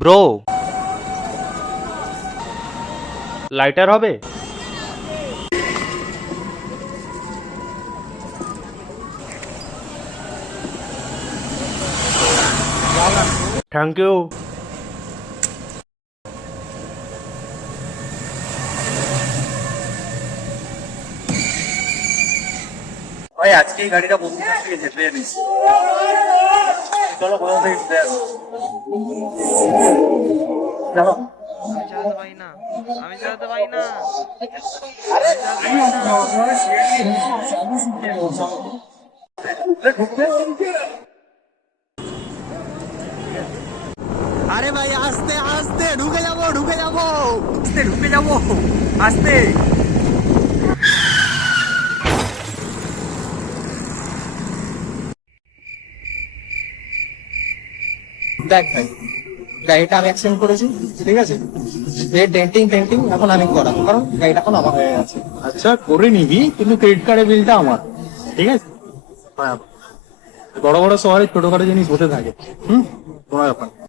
Bro, lighter হবে? Thank you. ভাই আজকে এই গাড়িটা বন্ধুদের থেকে যেতে এনেছি। চলো কোথা থেকে ঘুরে আসি। চলো। আমি চালাতে পারি না, আমি চালাতে পারি না, আমি চালাতে পারি না। আরে ভাই আস্তে আস্তে ঢুকে যাবো ঢুকে যাবো আস্তে ঢুকে যাবো আস্তে। দেখ ভাই, গাড়িটা আমি অ্যাক্সিডেন্ট করেছি, ঠিক আছে? এর ডেন্টিং পেন্টিং এখন আমি করাবো, কারণ গাড়িটা এখন আমার হয়ে আছে। আচ্ছা করে নিবি, কিন্তু ক্রেডিট কার্ডের বিলটা আমার, ঠিক আছে? হ্যাঁ, বড় বড় শহরে ছোটখাটো জিনিস হতে থাকে। কোনো ব্যাপার না।